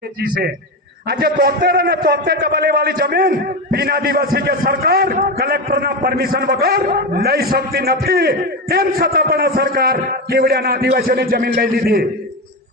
આજે તોતેર અને તોતેર ડબલે વાળી જમીન બિના દિવસી કે સરકાર કલેક્ટરના પરમિશન વગર લઈ શકતી નથી તેમ છતાં પણ સરકાર કેવડિયાના આદિવાસીઓની જમીન લઈ લીધી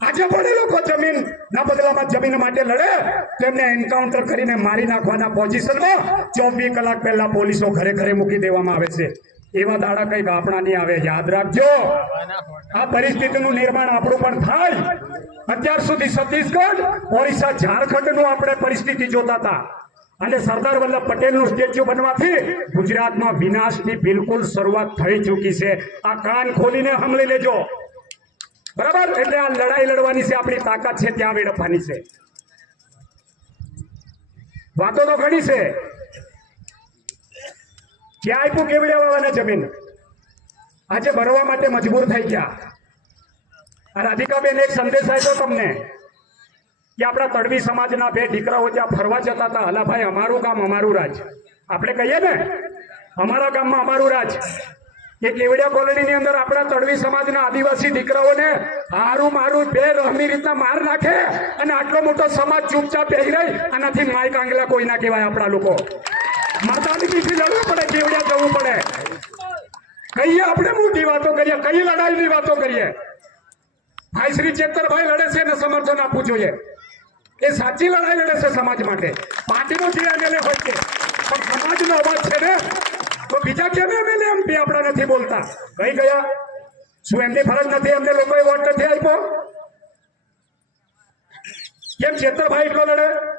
આજે પણ લોકો જમીન ના બદલામાં જમીન માટે લડે તેમને એન્કાઉન્ટર કરીને મારી નાખવાના પોઝિશનમાં ચોવીસ કલાક પહેલા પોલીસો ઘરે ઘરે મૂકી દેવામાં આવે છે એવા દાડા કઈ આપણા નહીં આવે, યાદ રાખજો. આ પરિસ્થિતિનું નિર્માણ આપણું પણ થાય. અત્યાર સુધી છત્તીસગઢ ઓરિસ્સા ઝારખંડનું આપણે પરિસ્થિતિ જોતા હતા. અને સરદાર વલ્લભ પટેલનું સ્ટેચ્યુ બનવાથી ગુજરાતમાં વિનાશની બિલકુલ શરૂઆત થઈ ચૂકી છે. આ કાન ખોલીને સાંભળી લેજો. બરાબર? એટલે આ લડાઈ લડવાની છે, આપણી તાકાત છે, ત્યાં વેડફવાની છે. વાતો તો ઘણી છે. ક્યાં આપ્યું કેવડિયા વાળાને જમીન? આજે ભરવા માટે મજબૂર થઈ ગયા. રાધિકાબેન એક સંદેશ આપ્યો તમને કે આપણા તડવી સમાજના બે દીકરાઓ ત્યાં ફરવા જતા હતા હલાભાઈ અમારું ગામ, અમારું રાજ. આપણે કહીએ ને, અમારા ગામમાં અમારું રાજ. એ કેવડિયા કોલોનીની અંદર આપણા તડવી સમાજના આદિવાસી દીકરાઓને હારું મારું બે રહમી રીતના માર નાખે અને આટલો મોટો સમાજ ચૂપચાપ પહેરી રહી. આનાથી માય કાંગલા કોઈ ના કહેવાય આપણા લોકો. મરદાનગીથી લડવું પડે કેવડિયા જવું પડે. કહીએ આપણે મોટી વાતો કરીએ, કઈ લડાઈની વાતો કરીએ? ભાઈ, શ્રી ચેતરભાઈ લડે છે એને સમર્થન આપવું જોઈએ. એ સાચી લડાઈ લડે છે સમાજ માટે. પાર્ટીનો જે એમએલએ હોય છે. પણ સમાજનો અવાજ છે ને, તો બીજા કેમ એમએલએ એમપી આપણા નથી બોલતા? કઈ ગયા? શું એમની ફરજ નથી? એમને લોકોએ વોટ નથી આપ્યો? કેમ ચેતરભાઈ એટલો લડે?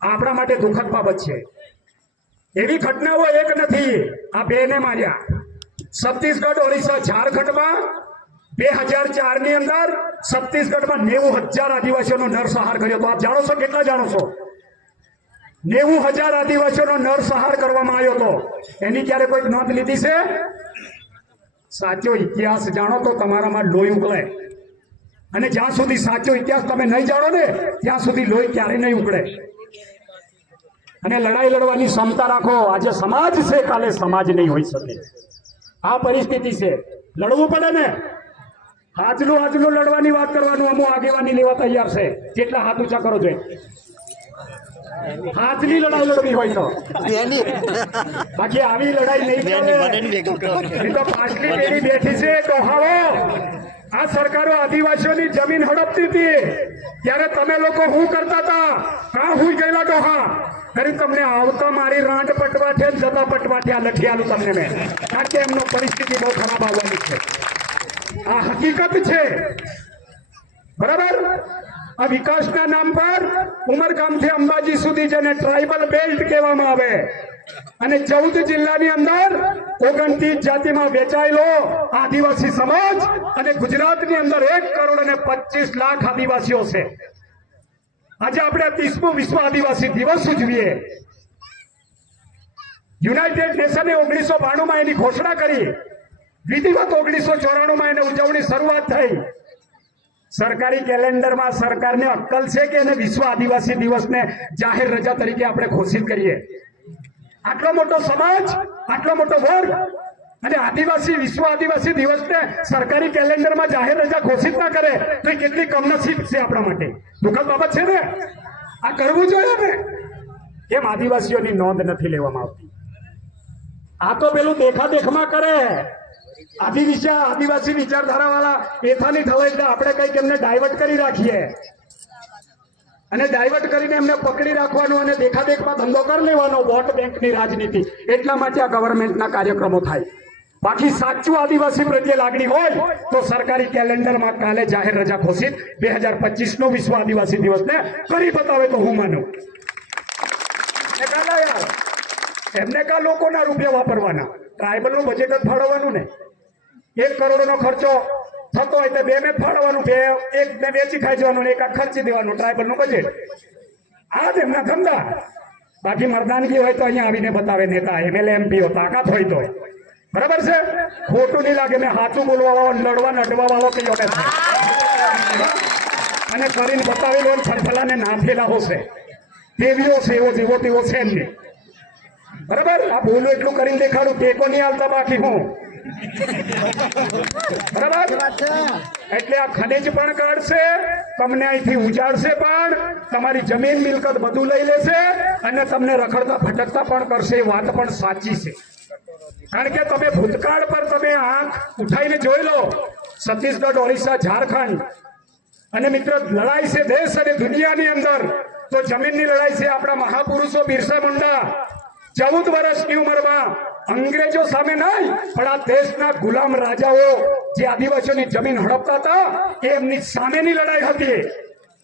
આપણા માટે દુઃખદ બાબત છે. એવી ઘટનાઓ એક નથી. આ બેને માર્યા. છત્તીસગઢ, ઓડિશા, ઝારખંડમાં બે હજાર ચારની અંદર છત્તીસગઢમાં નેવું હજાર આદિવાસીઓનો નરસંહાર કર્યો તો આપ જાણો છો કેટલા જાણો છો? નેવું હજાર આદિવાસીઓનો નરસંહાર કરવામાં આવ્યો હતો. એની ક્યારે કોઈ નોંધ લીધી છે? સાચો ઇતિહાસ જાણો તો તમારામાં લોહી ઉકળે અને જ્યાં સુધી સાચો ઇતિહાસ તમે નહીં જાણો ને, ત્યાં સુધી લોહી ક્યારે નહીં ઉકળે. અને લડાઈ લડવાની ક્ષમતા રાખો. આજે સમાજ છે કાલે સમાજ નહીં હોઈ શકે. આ પરિસ્થિતિ છે. લડવું પડે ને? આજનું આજનું લડવાની વાત કરવાનું અમુક આગેવાની લેવા તૈયાર છે. જેટલા હાથ ઊંચા કરો જોઈએ હાથની લડાઈ લડવી હોય તો. બાકી આવી લડાઈ નહીં તો પાછલી પેઢી બેઠી છે ડોહાઓ આ સરકારો આદિવાસીઓની જમીન હડપતી હતી. ત્યારે તમે લોકો શું કરતા હતા? કા હું ગયેલા ડોહા? કરી તમને આવતા મારી રાંટ પટવા છે જતા પટવાઠે આ લઠિયાલું તમને મેં. કારણ કે એમનો પરિસ્થિતિ બહુ ખરાબ આવવાની છે. આ હકીકત છે. બરાબર? આ વિકાસના નામ પર ઉમરગામથી અંબાજી સુધી જેને ટ્રાઇબલ બેલ્ટ કહેવામાં આવે, અને ચૌદ જિલ્લાની અંદર ઓગણત્રીસ જાતિમાં વેચાયેલો આદિવાસી સમાજ અને ગુજરાતની અંદર એક કરોડ અને પચીસ લાખ આદિવાસીઓ છે. આજે આપણે ત્રીસમો વિશ્વ આદિવાસી દિવસ ઉજવીએ. યુનાઇટેડ નેશને ઓગણીસો બાણુંમાં એની ઘોષણા કરી. વિધિવત ઓગણીસો ચોરાણુંમાં એને ઉજવણી શરૂઆત થઈ. સરકારી કેલેન્ડરમાં સરકારને અક્કલ છે કે એને વિશ્વ આદિવાસી દિવસને જાહેર રજા તરીકે આપણે ઘોષિત કરીએ. આટલો મોટો સમાજ, આટલો મોટો વર્ગ અને આદિવાસી, વિશ્વ આદિવાસી દિવસને સરકારી કેલેન્ડરમાં જાહેર રજા ઘોષિત ના કરે, તો એ કેટલી કમનસીબ છે આપણા માટે. દુઃખદ બાબત છે ને? આ કરવું જોઈએ ને? કેમ આદિવાસીઓની નોંધ નથી લેવામાં આવતી? આ તો પેલું દેખાદેખમાં કરે. આદિ વિચાર આદિવાસી વિચારધારા વાળા એથાની થવાય એટલે આપણે કંઈક એમને ડાયવર્ટ કરી રાખીએ. અને ડાયવર્ટ કરીને એમને પકડી રાખવાનો અને દેખાદેખમાં ધંધો કરી લેવાનો વોટ બેંકની રાજનીતિ. એટલા માટે આ ગવર્મેન્ટના કાર્યક્રમો થાય. બાકી સાચું આદિવાસી પ્રત્યે લાગણી હોય તો સરકારી કેલેન્ડરમાં કાલે જાહેર રજા ઘોષિત બે હજાર પચીસ નો વિશ્વ આદિવાસી દિવસને કરી બતાવે તો હું માનું. એમને કા લોકોના રૂપિયા વાપરવાના? ટ્રાઇબલનું બજેટ જ ફાળવવાનું ને. એક કરોડનો ખર્ચો થતો હોય તો બે ને ફાળવવાનું બે એક ને વેચી ખાઈ જવાનું એક ખર્ચી દેવાનું ટ્રાઇબલનું બજેટ આ જ એમના ધંધા. બાકી મરદાનગી હોય તો અહીંયા આવીને બતાવે નેતા એમએલએ એમપીઓ તાકાત હોય તો. બરાબર છે? ખોટું નહીં લાગે. મેં સાચું બોલવા વાળો લડવા નડવા વાળો કયો છે અને કરીને બતાવેલો ને નાથેલા હશે. તેવીઓ છે, એવો જેવો તેવો છે એમને. બરાબર? આ બોલું એટલું કરીને દેખાડું, ટેકો નહીં હાલતા બાકી હું. બરાબર? એટલે આ ખનીજ પણ કાઢશે, તમને અહીંથી ઉજાડશે પણ, તમારી જમીન મિલકત બધું લઈ લેશે અને તમને રખડતા ભટકતા પણ કરશે વાત પણ સાચી છે. કારણ કે તમે ભૂતકાળ પર તમે આંખ ઉઠાઈને જોઈ લો, છત્તીસગઢ, ઓડિશા, ઝારખંડ. અને મિત્ર, લડાઈ છે દેશ અને દુનિયાની અંદર. તો જમીનની લડાઈ છે આપણા મહાપુરુષો બિરસા મુંડા. ચૌદ વર્ષની ઉંમરમાં અંગ્રેજો સામે નહીં, પણ આ દેશના ગુલામ રાજાઓ જે આદિવાસીઓની જમીન હડપતા હતા, એ એમની સામેની લડાઈ હતી.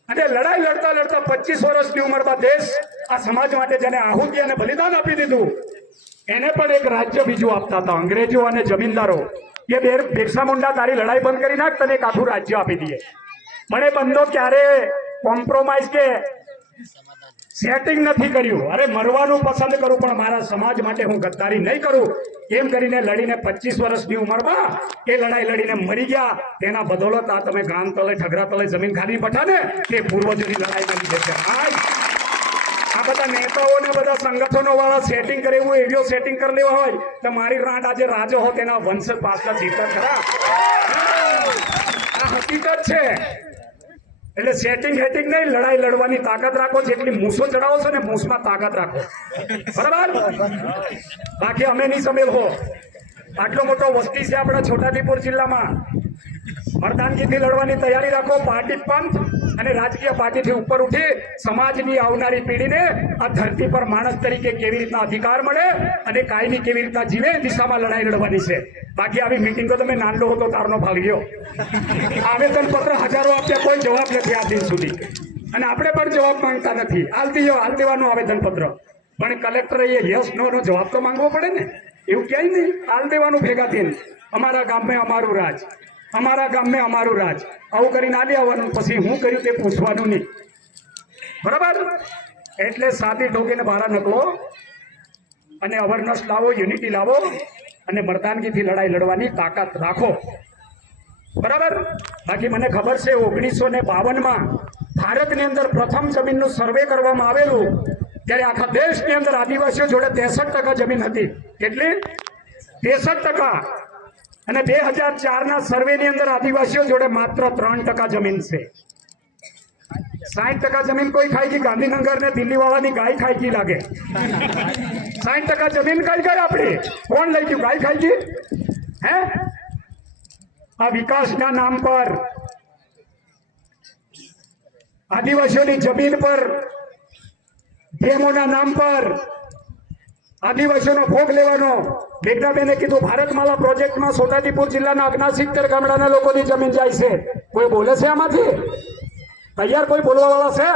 અને લડાઈ લડતા લડતા પચીસ વર્ષની ઉંમરમાં દેશ આ સમાજ માટે જેને આહુતિ અને બલિદાન આપી દીધું એને પણ એક રાજ્ય બીજું આપતા હતા, અંગ્રેજો અને જમીનદારો. કે બે બિરસા મુંડા તારી લડાઈ બંધ કરી નાખ, તને એક આખું રાજ્ય આપી દઈએ. મને બંધો ક્યારે કોમ્પ્રોમાઇઝ કે સેટિંગ નથી કર્યું? અરે, મરવાનું પસંદ કરું, પણ મારા સમાજ માટે હું ગદ્દારી નહીં કરું. એમ કરીને લડીને પચીસ વર્ષની ઉંમરમાં એ લડાઈ લડીને મરી ગયા. તેના બદોલત આ તમે ગામ તલે ઠગરા તલે જમીન ખાલી પઠાને, તે પૂર્વજોની લડાઈ બની જશે. આજ બધા નેતાઓને બધા સંગઠનો વાળા સેટિંગ એવું એવીઓ સેટિંગ કરી લેવા હોય, તો મારી રાંટ આજે રાજો હો તેના વંશ પાછલા જીતા ખરા. આ હકીકત છે. એટલે સેટિંગ હેટિંગ નહીં, લડાઈ લડવાની તાકાત રાખો, જેટલી મૂસો ચડાવો છો ને મૂસમાં તાકાત રાખો. બરાબર? બાકી અમે નહીં સમેલ હો. આટલો મોટો વસ્તી છે આપણા છોટાદીપુર જિલ્લામાં. મરદાનગીથી લડવાની તૈયારી રાખો, પાર્ટી પંથ અને રાજકીય પાર્ટીથી ઉપર ઉઠી સમાજની આવનારી પેઢીને આ ધરતી પર માણસ તરીકે કેવી રીતના અધિકાર મળે અને કાયમી કેવી રીતના જીવે દિશામાં લડાઈ લડવાની છે. બાકી આવી મિટિંગો તમે નાનલો હતો, તારનો ભાગ લ્યો. આવેદન પત્ર હજારો આપ્યા, કોઈ જવાબ નથી આ દિન સુધી. અને આપણે પણ જવાબ માંગતા નથી. હાલ દીયો હાલ દેવાનું આવેદન પત્ર. પણ કલેક્ટરે એ યસ નો નો જવાબ તો માંગવો પડે ને? એવું ક્યાંય નહીં. હાલ દેવાનું ભેગા થઈને. અમારા ગામમાં અમારું રાજ. અમારા ગામને અમારું રાજ. આવું કરીને આવી આવવાનું પછી હું કર્યું તે પૂછવાનું નહીં. બરાબર? એટલે સાદી ઢોકીને બહાર નકલો અને અવરનેસ લાવો યુનિટી લાવો અને મરદાનગીથી લડાઈ લડવાની તાકાત રાખો. બરાબર? બાકી મને ખબર છે, ઓગણીસો ને બાવનમાં ભારતની અંદર પ્રથમ જમીનનું સર્વે કરવામાં આવેલું, ત્યારે આખા દેશની અંદર આદિવાસીઓ જોડે ત્રેસઠ ટકા જમીન હતી. કેટલી? ત્રેસઠ ટકા. અને બે હજાર ચારના સર્વેની અંદર આદિવાસીઓ જોડે માત્ર ત્રણ ટકા જમીન છે. સાઠ ટકા જમીન કોઈ ખાઈ ગઈ ગાંધીનગર ને દિલ્હી વાળાની ગાય ખાઈ ગઈ લાગે? સાઠ ટકા જમીન કઈ ગઈ આપણી કોણ લઈ ગયું? ગાય ખાઈ ગઈ? હે? આ વિકાસના નામ પર, આદિવાસીઓની જમીન પર, ડેમોના નામ પર આદિવાસીઓનો ભોગ લેવાનો. મેઘનાબેને કીધું, ભારતમાલા પ્રોજેક્ટમાં છોટાદીપુર જિલ્લાના અગના સિત્તેર ગામડાના લોકોની જમીન જાય છે. કોઈ બોલે છે આમાંથી? તૈયાર કોઈ બોલવાવાળા છે?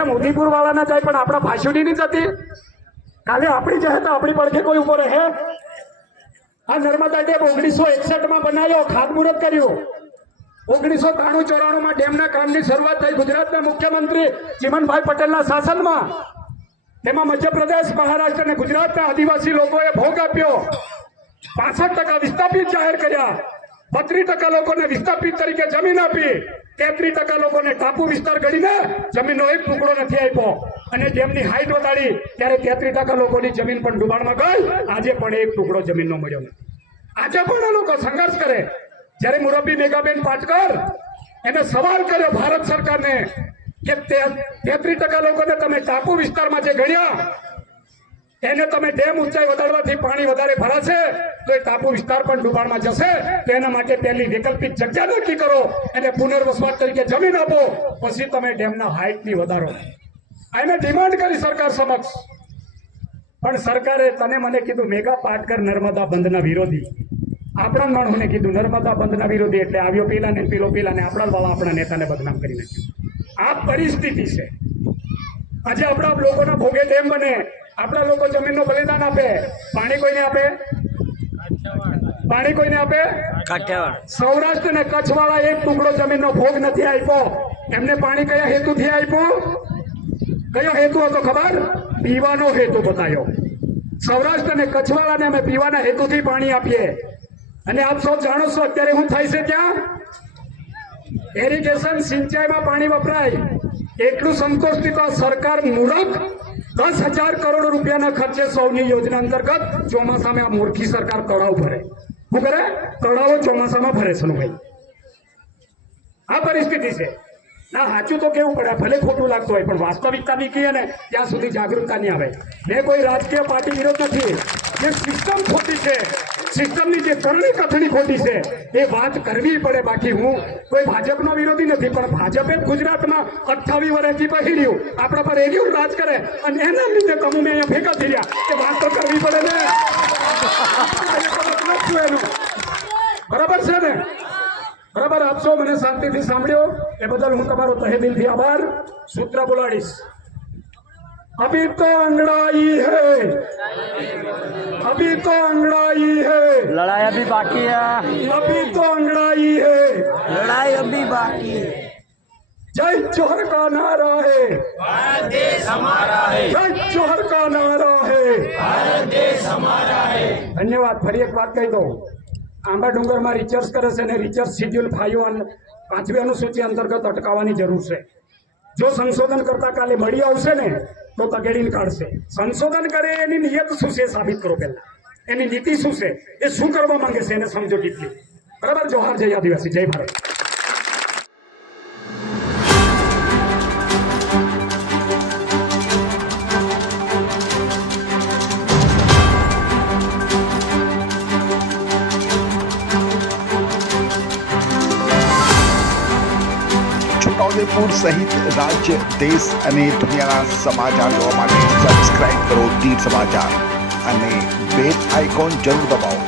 એમ ઉદયપુર વાળાને જાય, પણ આપણા ભાષુડી નહીં જતી કાલે આપણી જાય તો આપણી પડખે કોઈ ઊભો રહે. આ નર્મદા ડેમ ઓગણીસો એકસઠમાં બનાવ્યો, ખાતમુહૂર્ત કર્યું. ઓગણીસો ત્રાણું ચોરાણું માં ડેમના કામની શરૂઆત થઈ ગુજરાતના મુખ્યમંત્રી ચિમનભાઈ પટેલના શાસનમાં. તેમાં મધ્યપ્રદેશ, મહારાષ્ટ્ર અને ગુજરાતના આદિવાસી લોકોએ ભોગ આપ્યો. પાસઠ ટકા વિસ્થાપિત જાહેર કર્યા. બત્રીસ ટકા લોકોને વિસ્થાપિત તરીકે જમીન આપી. તેત્રીસ ટકા લોકોને ટાપુ વિસ્તાર ગણીને જમીનનો એક ટુકડો નથી આપ્યો. અને જેમની હાઈટ વધારી, ત્યારે તેત્રીસ ટકા લોકોની જમીન પણ ડુબાણમાં ગઈ. આજે પણ એક ટુકડો જમીનનો મળ્યો નથી. આજે પણ એ લોકો સંઘર્ષ કરે. જ્યારે મુરબ્બી મેઘાબેન પાટકર એને સવાલ કર્યો ભારત સરકારને કે તેત્રીસ ટકા લોકોને તમે ટાપુ વિસ્તારમાં જે ગણ્યા, એને તમે ડેમ ઊંચાઈ વધારવાથી પાણી વધારે ભરાશે, તો એ ટાપુ વિસ્તાર પણ ડુબાણમાં જશે. તો એના માટે પહેલી વૈકલ્પિક જગ્યા નક્કી કરો અને પુનર્વસવાટ તરીકે જમીન આપો, પછી તમે ડેમના હાઇટની વધારો. એને ડિમાન્ડ કરી સરકાર સમક્ષ. પણ સરકારે તને મને કીધું, મેગા પાટકર નર્મદા બંધના વિરોધી. આપણા માણસોને કીધું, નર્મદા બંધના વિરોધી એટલે આવ્યો પેલા ને પેલો પેલા ને આપણા વાળા આપણા નેતાને બદનામ કરી નાખ્યું. આ પરિસ્થિતિ છે. આજે આપણા લોકોના ભોગે ડેમ બને આપણા લોકો જમીનનું બલિદાન આપે પાણી કોઈને આપે? પાણી કોઈને આપે? સૌરાષ્ટ્ર અને કચ્છ વાળા એક ટુકડો જમીનનો ભોગ નથી આપ્યો. એમને પાણી કયા હેતુથી આપ્યું? કયો હેતુ હતો ખબર? પીવાનો હેતુ બતાવ્યો સૌરાષ્ટ્ર અને કચ્છ વાળાને અમે પીવાના હેતુથી પાણી આપીએ. અને આપ સૌ જાણો છો અત્યારે શું થાય છે ત્યાં એરિગેશન સિંચાઈમાં પાણી વપરાય. એટલું સંતોષથી તો સરકાર મૂરખ દસ હજાર કરોડ રૂપિયાના ખર્ચે સૌની યોજના અંતર્ગત ચોમાસામાં આ મૂર્ખી સરકાર તળાવ ભરે. શું કરે? તળાવો ચોમાસામાં ભરે છે ભાઈ આ પરિસ્થિતિ છે. ના, સાચું તો કેવું પડે? ભલે ખોટું લાગતું હોય, પણ વાસ્તવિકતા ની કહીએ ને, ત્યાં સુધી જાગૃતતા નહીં આવે. મેં કોઈ રાજકીય પાર્ટી વિરોધ નથી. જે સિસ્ટમ ખોટી છે સિસ્ટમની જે કરણી કથણી ખોટી છે, એ વાત કરવી પડે બાકી હું કોઈ ભાજપનો વિરોધી નથી, પણ ભાજપે ગુજરાતમાં અઠ્ઠાવીસ વર્ષથી પહેર્યું. આપણા પર એવું રાજ કરે અને એના લીધે તમે મેં અહીંયા ભેગા થઈ રહ્યા એ વાત તો કરવી પડે ને? બરાબર છે ને? બરાબર આપશો મને શાંતિથી સાંભળ્યો. એ બદલ હું તમારો તહે દિલથી આભાર. સૂત્ર બોલાડીશ. અભી તો અંગડાઈ હે અભી તો અંગડાઈ હે लड़ाई अभी बाकी है अभी तो अंगड़ाई है लड़ाई अभी बाकी है जय जोहर का नारा है जय जोहर का नारा है ધન્યવાદ ફરી એક વાત કહી દઉં આંબા ડુંગરમાં રિસર્ચ કરે છે અને રિસર્ચ શિડ્યુલ ફાઈવ અન પાંચમી અનુસૂચિ અંતર્ગત અટકાવવાની જરૂર છે જો સંશોધન કરતા કાલે મળી આવશે ને તો તગેડીને કાઢશે. સંશોધન કરે એની નિયત શું છે સાબિત કરો પહેલા. એની નીતિ શું છે? એ શું કરવા માંગે છે એને સમજો ડીપલી બરાબર? જોહાર જય આદિવાસી. જય ભારત. છોટાઉદેપુર સહિત રાજ્ય, દેશ અને દુનિયાના સમાચાર જોવા માટે સબસ્ક્રાઇબ કરો તીર સમાચાર અને બેલ આઇકોન જરૂર દબાવો.